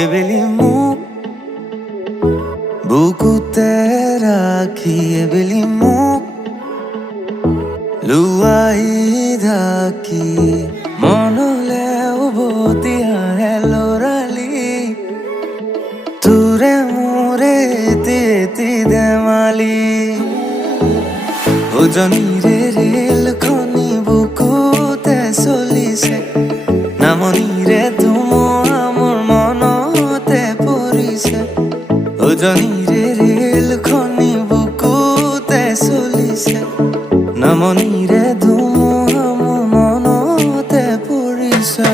এবেলি মুখ বুকুতে রাখি, এবেলি মুখ লুয়াই ঢাকি, মনলে উভতি আহে লৰালি, তোৰে মোৰে এতি ধেমালি। উজনিৰে ৰেলখনি বুকুতে চলিছে, নামনিৰে ধুমুহা মোৰ মনতে পৰিছে। উজনিৰে ৰেলখনি বুকুতে চলিছে, নামনিৰে ধুমুহা মোৰ মনতে পৰিছে।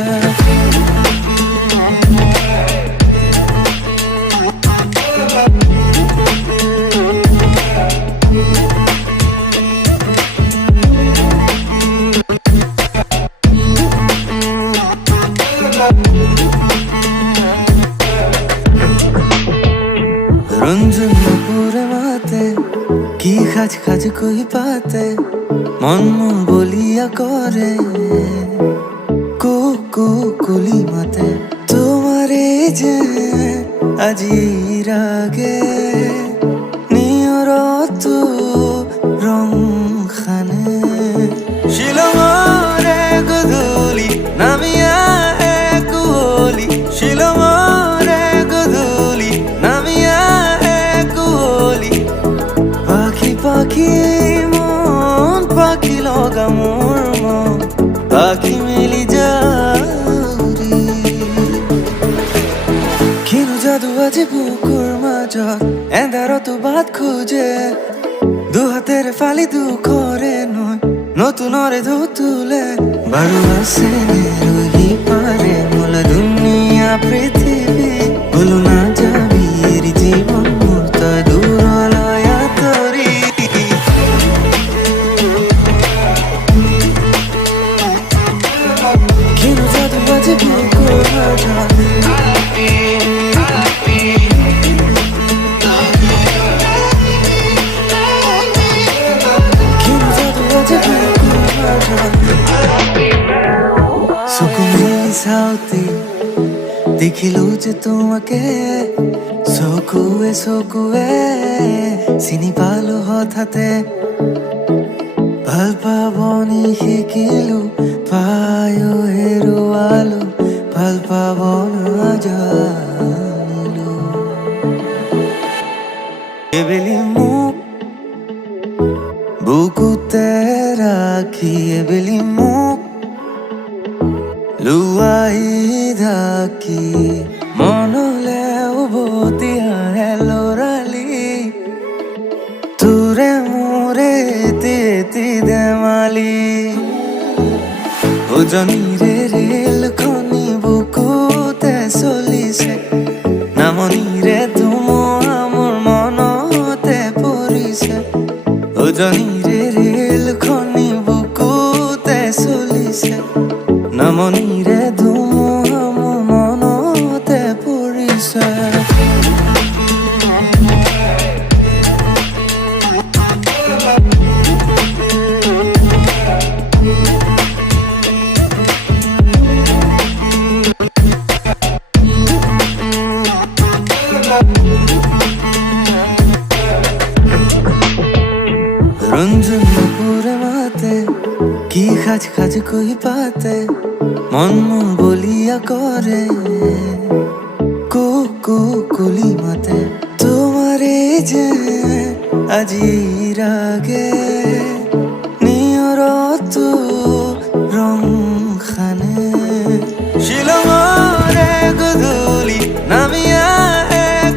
রঞ্জন পুরে মাতে কি খাজ খাজ কই পাতে, মন মন বলিয়া করে কুলি মাতে। তোমারে যে আজি রাগে নিয়রত রং খানে, শিলমরে গধূলি নামিয়া কুলি, শিলমরে গধূলি নামিয়া কুলি। পাখি পাখি মন পাখি লগা মোর মন, পাখি মিলি যাউরি। কিনো যাদু আজি বুকুৰ মাজত, এন্ধাৰত বাট খোজে, দুহাতেৰে ফালি দুখৰে নৈ নতুনৰে ঢৌ তুলে। বাৰু আছে নে ৰহি পাৰে মোল দুনিয়া পৃথিৱী, বোলো না যাবি এৰি জীৱন মোৰ তই দূৰলৈ আঁতৰি। কিনো যাদু আজি বুকুৰ মাজত, চাওঁতে দেখিলো যে তোমাকে, চকুৱে চকুৱে চিনি পালো হঠাতে। ভাল পাবনি শিকিলো পায়ো হেৰুৱালো, ভাল পাব নাজানিলো। এবেলি মুখ বুকুতে ৰাখি, এবেলি মুখ লুয়াই ঢাকি, মনলে উভতি আহে লৰালি, তোৰে মোৰে এতি ধেমালি। উজনিৰে ৰেলখনি বুকুতে চলিছে, নামনিৰে ধুমুহা মোৰ মনতে পৰিছে। উজনিৰে ৰেলখনি বুকুতে চলিছে, নামনিৰে ধুমুহা মোৰ মনতে পৰিছে। রঞ্জন পুরে মাতে কি খাজ খাজ কই পাতে, মন মন বলিয়া করে কুলি মাতে। তোমারে যে আজি রাগে নিয়রত রং খানে, শিলমরে গধূলি নামিয়া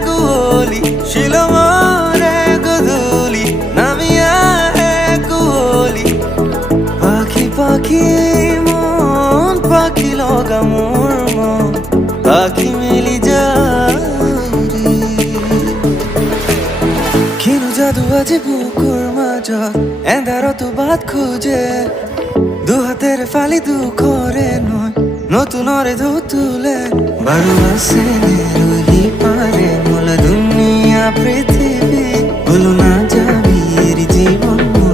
কুলি, শিলমরে গধূলি নামিয়া কুলি। পাখি পাখি মন পাখি লগা মোর মন, পাখি মিলি যাউরি। কিনো যাদু আজি বুকুৰ মাজত, এন্ধাৰত বাট খোজে, দুহাতেৰে ফালি দুখৰে নৈ নতুনৰে ঢৌ তুলে। বাৰু আছে নে ৰহি পাৰে মোল দুনিয়া পৃথিৱী, বোলো না যাবি এৰি জীৱন মোৰ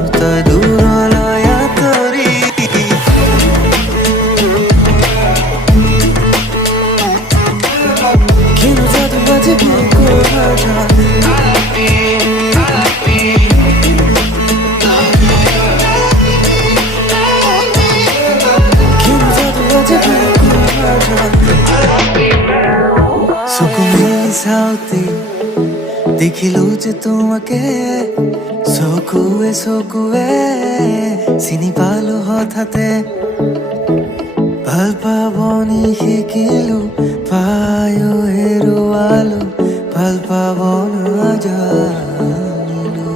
যে তোমাকে চকুৱে চিনি পালো হঠাতে ভাল পাবনি শিকিলো পায়ো হেৰুৱালো ভাল পাব নাজানিলো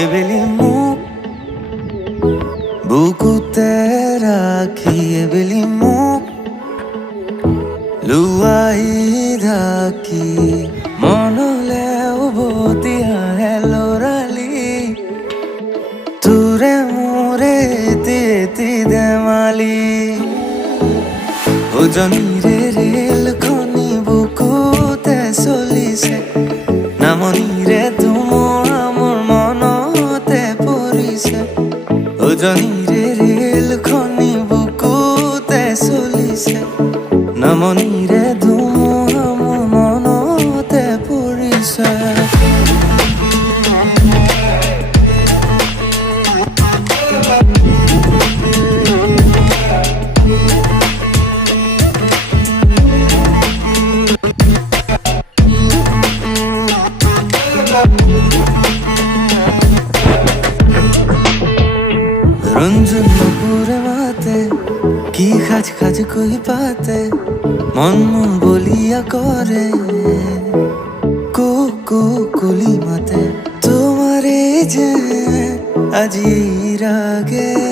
এবেলি মোক বুকুতে ৰাখি এবেলি মোক লুৱাই ঢাকি মনলে উভতি আহে লৰালি তোৰে মোৰে এটি ধেমালি উজনিৰে ৰেলখনি বুকুতে চলিছে নামনিৰে ধুমুহা মোৰ মনতে পৰিছে উজনিৰে ৰেলখনি বুকুতে চলিছে নামনিৰে ধুমুহা মোৰ মনতে পৰিছে রঞ্জন নুপুরে মাতে কি খাজ কই পাতে মন বলিয়া করে কুলি মাতে তোমারে যে আজি রাগে